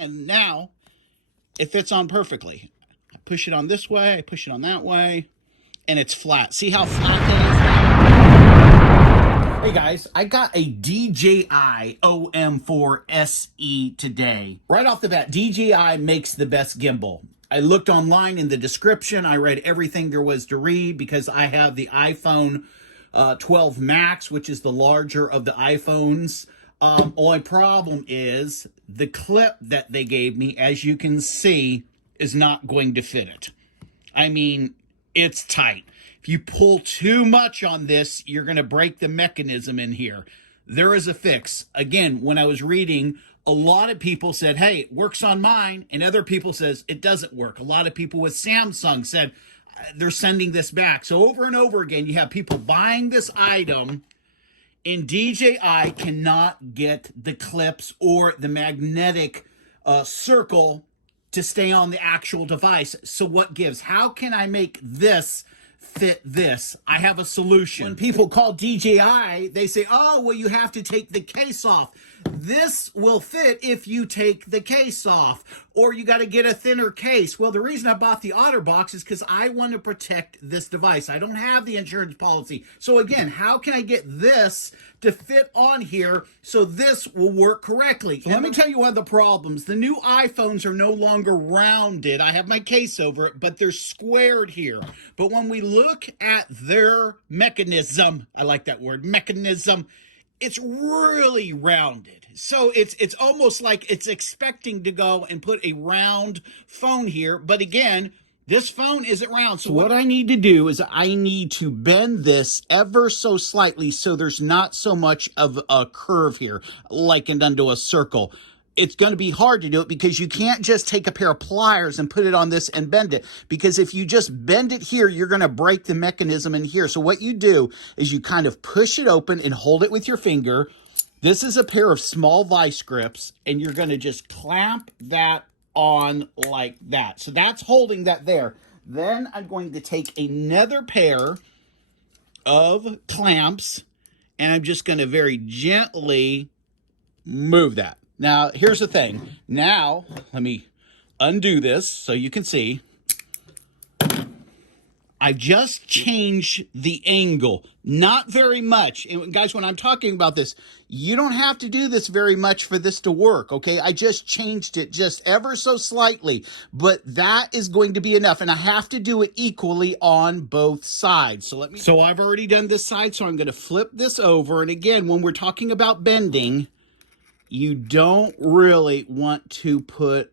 And now it fits on perfectly. I push it on this way, I push it on that way, and it's flat. See how flat that is? Hey guys, I got a DJI OM4 SE today. Right off the bat, DJI makes the best gimbal. I looked online in the description. I read everything there was to read because I have the iPhone 12 Max, which is the larger of the iPhones. Only problem is the clip that they gave me, as you can see, is not going to fit it. I mean, it's tight. If you pull too much on this, you're going to break the mechanism in here. There is a fix. Again, when I was reading, a lot of people said, hey, it works on mine, and other people says it doesn't work. A lot of people with Samsung said they're sending this back. So over and over again, you have people buying this item, and DJI cannot get the clips or the magnetic circle to stay on the actual device. So what gives? How can I make this fit this? I have a solution. When people call DJI, they say, oh, well, you have to take the case off. This will fit if you take the case off, or you got to get a thinner case. Well, the reason I bought the OtterBox is because I want to protect this device. I don't have the insurance policy. So again, how can I get this to fit on here so this will work correctly? So let me tell you one of the problems. The new iPhones are no longer rounded. I have my case over it, but they're squared here. But when we look at their mechanism, I like that word, mechanism, it's really rounded. So it's almost like it's expecting to go and put a round phone here. But again, this phone isn't round. So what I need to do is I need to bend this ever so slightly so there's not so much of a curve here, likened unto a circle. It's going to be hard to do it because you can't just take a pair of pliers and put it on this and bend it. Because if you just bend it here, you're going to break the mechanism in here. So what you do is you kind of push it open and hold it with your finger. This is a pair of small vice grips, and you're going to just clamp that on like that. So that's holding that there. Then I'm going to take another pair of clamps, and I'm just going to very gently move that. Now, here's the thing. Now, let me undo this so you can see. I just changed the angle. Not very much. And guys, when I'm talking about this, you don't have to do this very much for this to work, okay? I just changed it just ever so slightly, but that is going to be enough. And I have to do it equally on both sides. So I've already done this side, so I'm going to flip this over. And again, when we're talking about bending, you don't really want to put,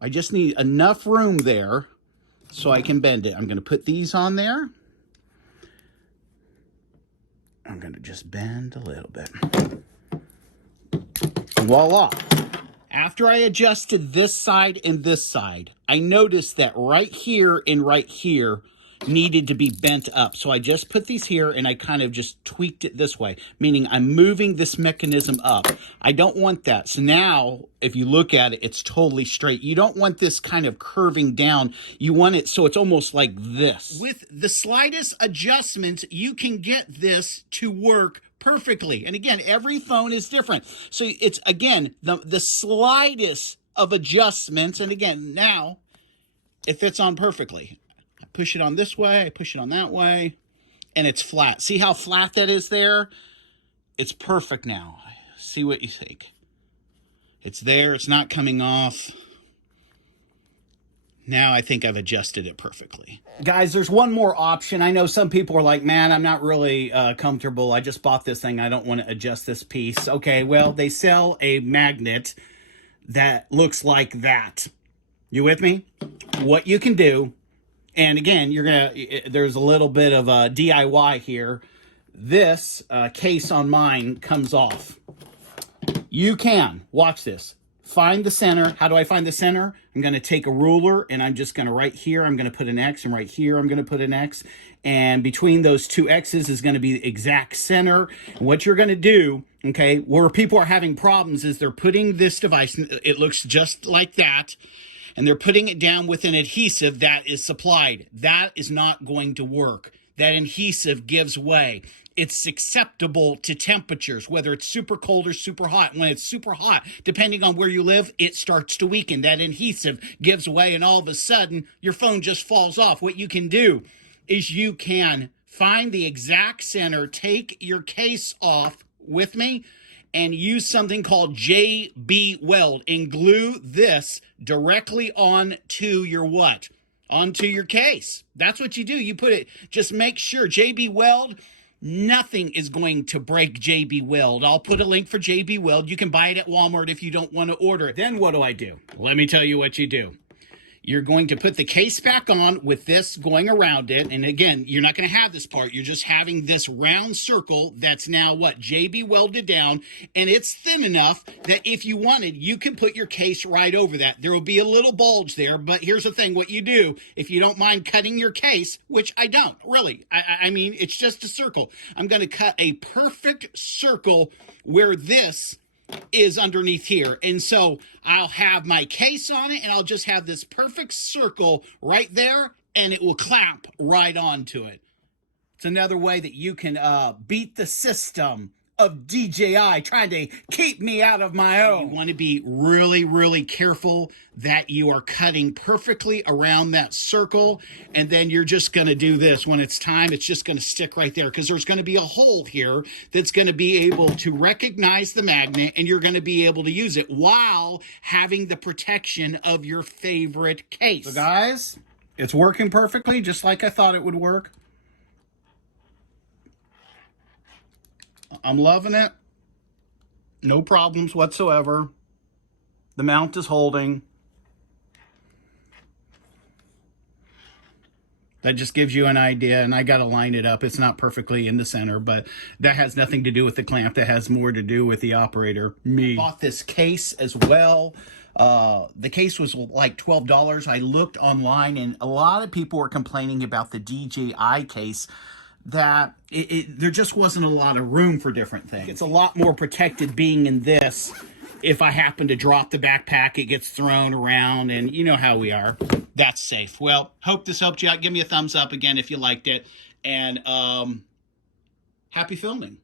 I just need enough room there so I can bend it. I'm going to put these on there. I'm going to just bend a little bit. Voila. After I adjusted this side and this side, I noticed that right here and right here needed to be bent up. So I just put these here and I kind of just tweaked it this way, meaning I'm moving this mechanism up. I don't want that. So now, if you look at it, it's totally straight. You don't want this kind of curving down. You want it so it's almost like this. With the slightest adjustments, you can get this to work perfectly. And again, every phone is different. So it's, again, the slightest of adjustments. And again, now it fits on perfectly. I push it on this way, I push it on that way, and it's flat. See how flat that is there? It's perfect now. See what you think. It's there, it's not coming off. Now I think I've adjusted it perfectly. Guys, there's one more option. I know some people are like, man, I'm not really comfortable. I just bought this thing. I don't want to adjust this piece. Okay, well, they sell a magnet that looks like that. You with me? What you can do, and again, there's a little bit of a DIY here. This case on mine comes off. You can, watch this, find the center. How do I find the center? I'm going to take a ruler and I'm just going to, right here, I'm going to put an X, and right here, I'm going to put an X. And between those two X's is going to be the exact center. And what you're going to do, okay, where people are having problems is they're putting this device, it looks just like that, and they're putting it down with an adhesive that is supplied. That is not going to work. that adhesive gives way. It's susceptible to temperatures, whether it's super cold or super hot. When it's super hot, depending on where you live, it starts to weaken. That adhesive gives way, and all of a sudden, your phone just falls off. What you can do is you can find the exact center, take your case off with me, and use something called JB Weld and glue this directly onto your what? Onto your case. That's what you do. You put it, just make sure, JB Weld, nothing is going to break JB Weld. I'll put a link for JB Weld. You can buy it at Walmart if you don't want to order it. Then what do? Let me tell you what you do. You're going to put the case back on with this going around it. And again, you're not going to have this part. You're just having this round circle that's now what? JB welded down. And it's thin enough that if you wanted, you can put your case right over that. There will be a little bulge there. But here's the thing. What you do, if you don't mind cutting your case, which I don't, really. I mean, it's just a circle. I'm going to cut a perfect circle where this is underneath here. And so I'll have my case on it, and I'll just have this perfect circle right there, and it will clamp right onto it. It's another way that you can beat the system of DJI trying to keep me out of my own. You want to be really, really careful that you are cutting perfectly around that circle, and then you're just going to do this. When it's time, it's just going to stick right there, because there's going to be a hole here that's going to be able to recognize the magnet, and you're going to be able to use it while having the protection of your favorite case. So guys, it's working perfectly, just like I thought it would work. I'm loving it. No problems whatsoever. The mount is holding. That just gives you an idea, and I got to line it up. It's not perfectly in the center, but that has nothing to do with the clamp. That has more to do with the operator, me. Bought this case as well. The case was like $12. I looked online, and a lot of people were complaining about the DJI case, that there just wasn't a lot of room for different things. It's a lot more protected being in this. If I happen to drop the backpack, it gets thrown around, and you know how we are. That's safe. Well, hope this helped you out. Give me a thumbs up again if you liked it, and happy filming.